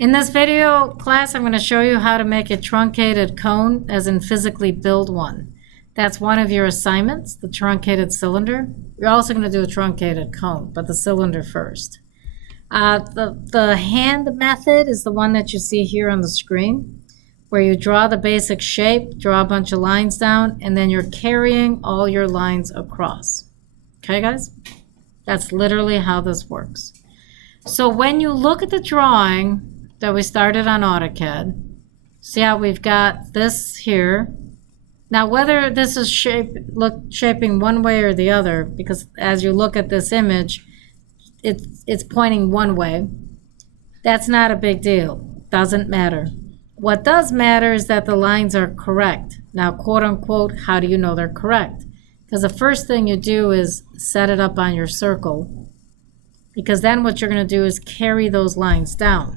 In this video class, I'm going to show you how to make a truncated cone, as in physically build one. That's one of your assignments, the truncated cylinder. You're also going to do a truncated cone, but the cylinder first. The hand method is the one that you see here on the screen, where you draw the basic shape, draw a bunch of lines down, and then you're carrying all your lines across. Okay, guys? That's literally how this works. So when you look at the drawing that we started on AutoCAD, see how we've got this here. Now, whether this is shaping one way or the other, because as you look at this image, it's pointing one way, that's not a big deal. Doesn't matter. What does matter is that the lines are correct. Now, quote unquote, how do you know they're correct? Because the first thing you do is set it up on your circle, because then what you're going to do is carry those lines down.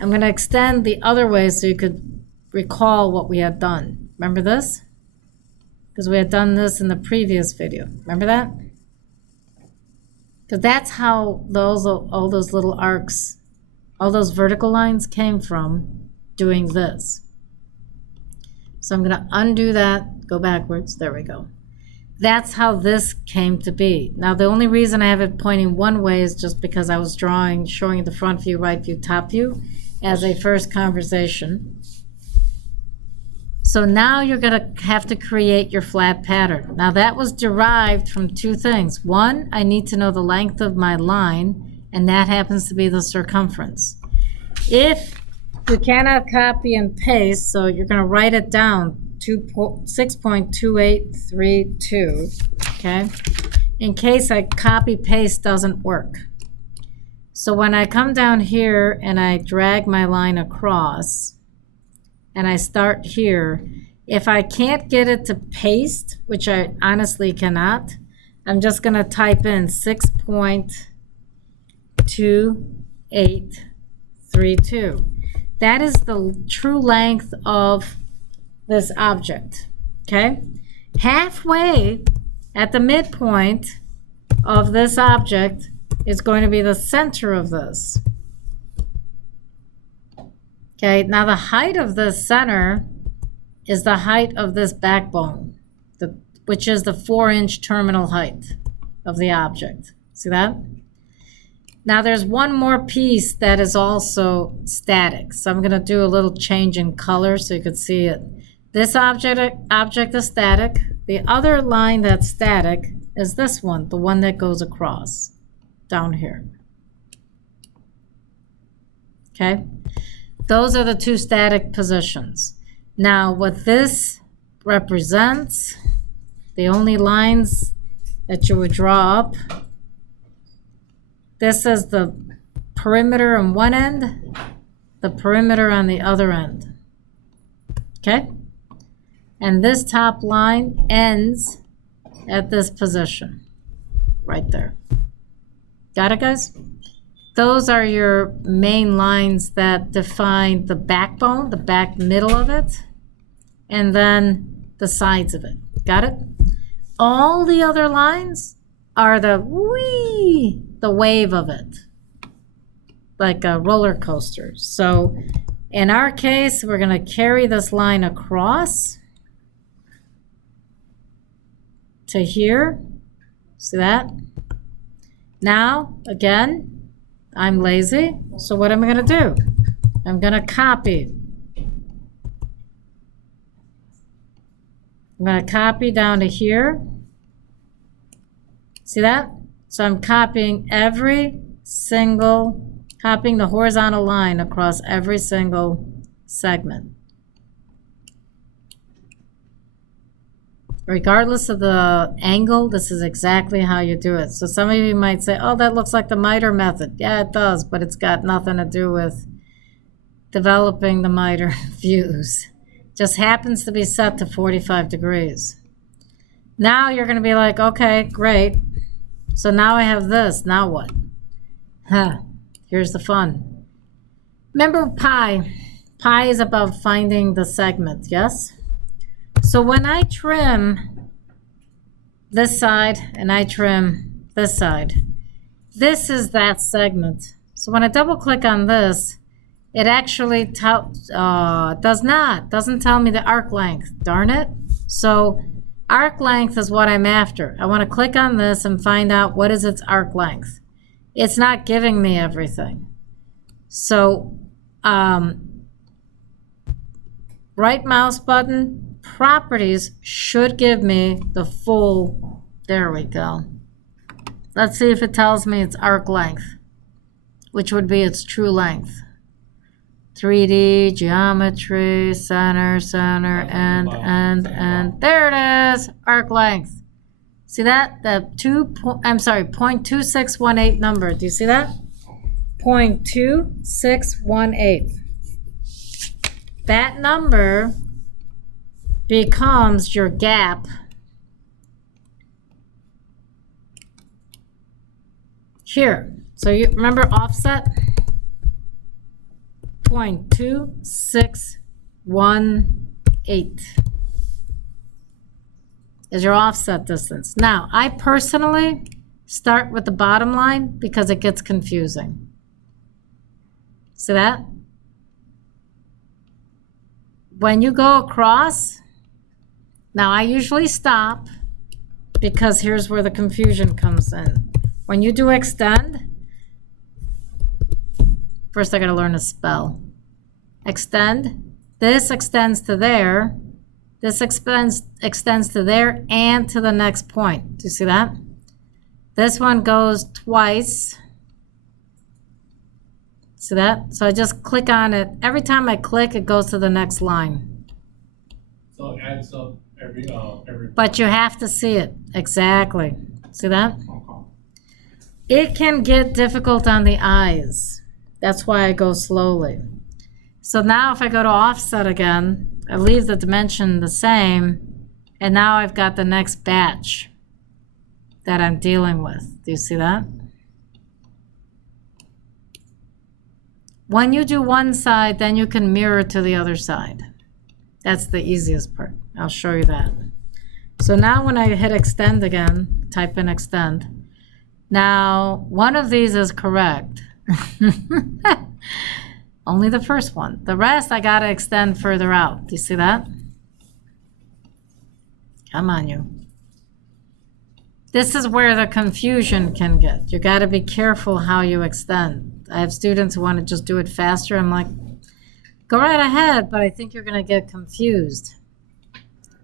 I'm going to extend the other way so you could recall what we had done. Remember this? Because we had done this in the previous video. Remember that? Because that's how all those little arcs, all those vertical lines came from doing this. So I'm going to undo that, go backwards. There we go. That's how this came to be. Now, the only reason I have it pointing one way is just because I was showing you the front view, right view, top view as a first conversation. So now you're going to have to create your flat pattern. Now, that was derived from two things. One, I need to know the length of my line, and that happens to be the circumference. If you cannot copy and paste, so you're going to write it down, 6.2832, okay, in case I copy paste doesn't work. So when I come down here and I drag my line across and I start here, if I can't get it to paste, which I honestly cannot, I'm just going to type in 6.2832. That is the true length of this object, okay? Halfway at the midpoint of this object is going to be the center of this. Okay, now the height of this center is the height of this backbone, which is the 4-inch terminal height of the object. See that? Now there's one more piece that is also static. So I'm going to do a little change in color so you could see it. This object is static. The other line that's static is this one, the one that goes across down here. Okay? Those are the two static positions. Now, what this represents, the only lines that you would draw up, this is the perimeter on one end, the perimeter on the other end. Okay? And this top line ends at this position, right there. Got it, guys? Those are your main lines that define the backbone, the back middle of it, and then the sides of it. Got it? All the other lines are the wave of it, like a roller coaster. So in our case, we're going to carry this line across to here. See that? Now, again, I'm lazy, so what am I going to do? I'm going to copy. I'm going to copy down to here. See that? So I'm copying copying the horizontal line across every single segment. Regardless of the angle, this is exactly how you do it. So some of you might say, oh, that looks like the miter method. Yeah, it does, but it's got nothing to do with developing the miter views. Just happens to be set to 45 degrees. Now you're going to be like, okay, great. So now I have this. Now what? Here's the fun. Remember pi? Pi is about finding the segment, yes? So when I trim this side and I trim this side, this is that segment. So when I double click on this, it actually doesn't tell me the arc length. Darn it. So arc length is what I'm after. I want to click on this and find out what is its arc length. It's not giving me everything. So right mouse button, properties should give me the full, there we go. Let's see if it tells me its arc length, which would be its true length. 3D, geometry, center, end. There it is, arc length. See that? The 0.2618 number. Do you see that? 0.2618. That number becomes your gap here. So you remember offset? 0.2618 is your offset distance. Now, I personally start with the bottom line because it gets confusing. See that? When you go across, now I usually stop because here's where the confusion comes in. When you do extend, first I gotta learn to spell. Extend, this extends to there, this extends to there and to the next point. Do you see that? This one goes twice. See that? So I just click on it. Every time I click, it goes to the next line. So it adds up every. But you have to see it. Exactly. See that? It can get difficult on the eyes. That's why I go slowly. So now if I go to offset again, I leave the dimension the same, and now I've got the next batch that I'm dealing with. Do you see that? When you do one side, then you can mirror to the other side. That's the easiest part. I'll show you that. So now when I hit extend again, type in extend. Now, one of these is correct. Only the first one. The rest, I gotta extend further out. Do you see that? Come on, you. This is where the confusion can get. You gotta be careful how you extend. I have students who want to just do it faster. I'm like, go right ahead, but I think you're gonna get confused.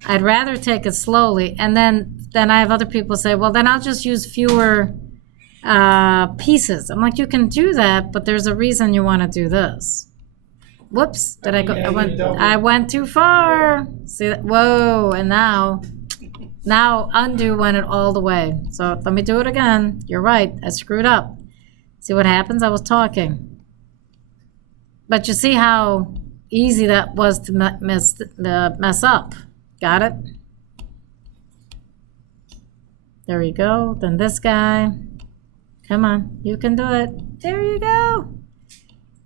I'd rather take it slowly. And then I have other people say, well, then I'll just use fewer pieces. I'm like, you can do that, but there's a reason you want to do this. Whoops, did I go? I went too far. See that? Whoa, and now undo went it all the way. So let me do it again. You're right, I screwed up. See what happens? I was talking. But you see how easy that was to mess up. Got it? There you go. Then this guy. Come on, you can do it. There you go.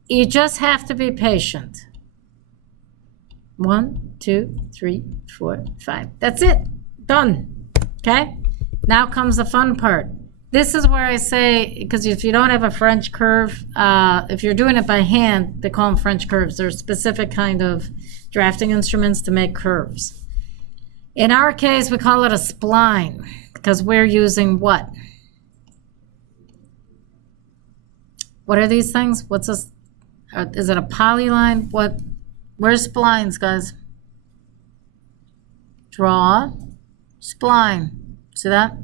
You just have to be patient. 1, 2, 3, 4, 5. That's it. Done. Okay? Now comes the fun part. This is where I say, because if you don't have a French curve, if you're doing it by hand, they call them French curves. They're specific kind of drafting instruments to make curves. In our case, we call it a spline because we're using what? What are these things? What's this? Is it a polyline? What? Where's splines, guys? Draw, spline. See that?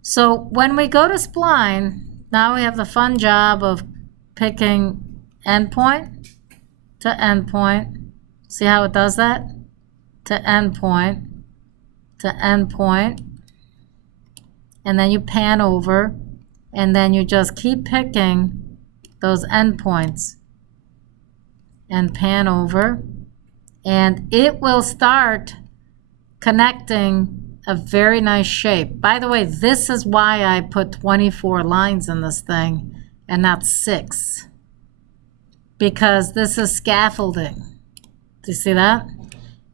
So when we go to spline, now we have the fun job of picking endpoint to endpoint. See how it does that? To endpoint, to endpoint. And then you pan over, and then you just keep picking those endpoints and pan over, and it will start connecting a very nice shape. By the way, this is why I put 24 lines in this thing and not 6, because this is scaffolding. Do you see that?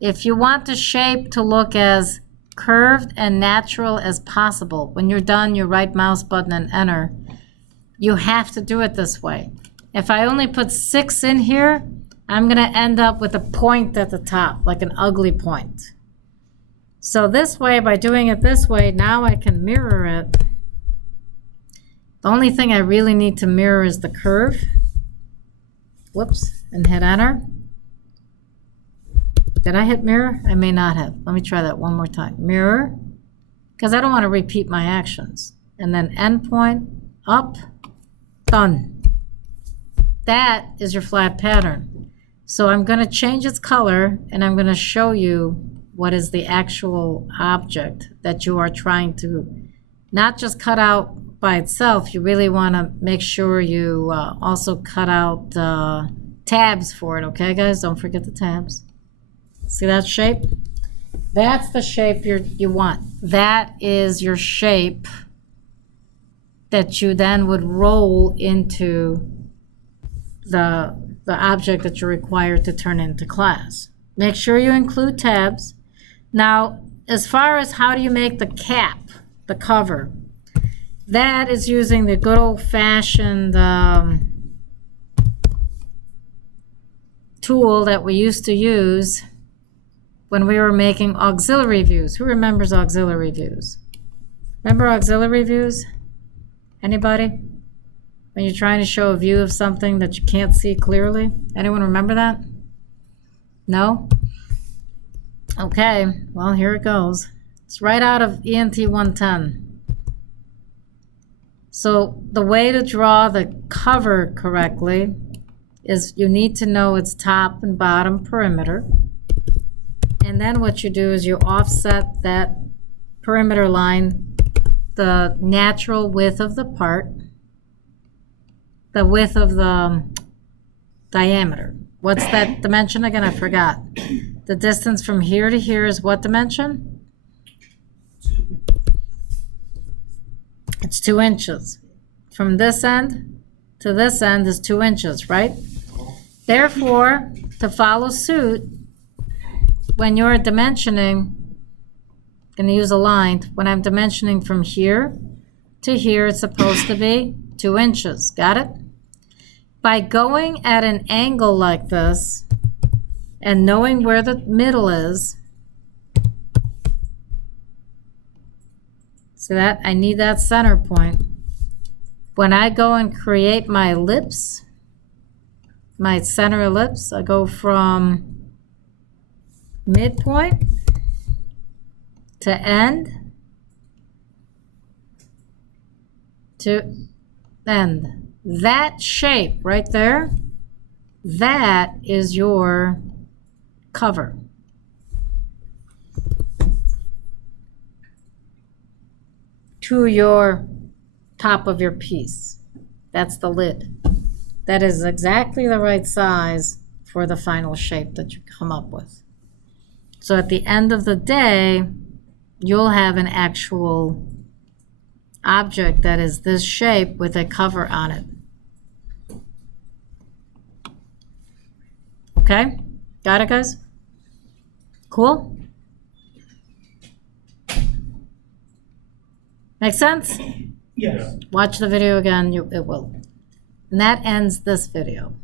If you want the shape to look as curved and natural as possible, when you're done, you right mouse button and enter. You have to do it this way. If I only put 6 in here, I'm going to end up with a point at the top, like an ugly point. So this way, by doing it this way, now I can mirror it. The only thing I really need to mirror is the curve. Whoops, and hit enter. Did I hit mirror? I may not have. Let me try that one more time. Mirror, because I don't want to repeat my actions. And then endpoint, up, done. That is your flat pattern. So I'm going to change its color, and I'm going to show you what is the actual object that you are trying to not just cut out by itself. You really want to make sure you also cut out tabs for it, okay, guys? Don't forget the tabs. See that shape? That's the shape you want. That is your shape that you then would roll into the object that you're required to turn into class. Make sure you include tabs. Now, as far as how do you make the cap, the cover, that is using the good old-fashioned tool that we used to use when we were making auxiliary views. Who remembers auxiliary views? Remember auxiliary views? Anybody? When you're trying to show a view of something that you can't see clearly? Anyone remember that? No? Okay, well, here it goes. It's right out of ENT 110. So the way to draw the cover correctly is you need to know its top and bottom perimeter. And then what you do is you offset that perimeter line, the natural width of the part, the width of the diameter. What's that dimension again? I forgot. The distance from here to here is what dimension? It's 2 inches. From this end to this end is 2 inches, right? Therefore, to follow suit, when you're dimensioning, I'm going to use a line. When I'm dimensioning from here to here, it's supposed to be 2 inches. Got it? By going at an angle like this and knowing where the middle is, see that? I need that center point. When I go and create my ellipse, my center ellipse, I go from midpoint to end to end. That shape right there, that is your cover. To your top of your piece. That's the lid. That is exactly the right size for the final shape that you come up with. So at the end of the day, you'll have an actual object that is this shape with a cover on it. Okay? Got it, guys? Cool? Make sense? Yes. Watch the video again, it will. And that ends this video.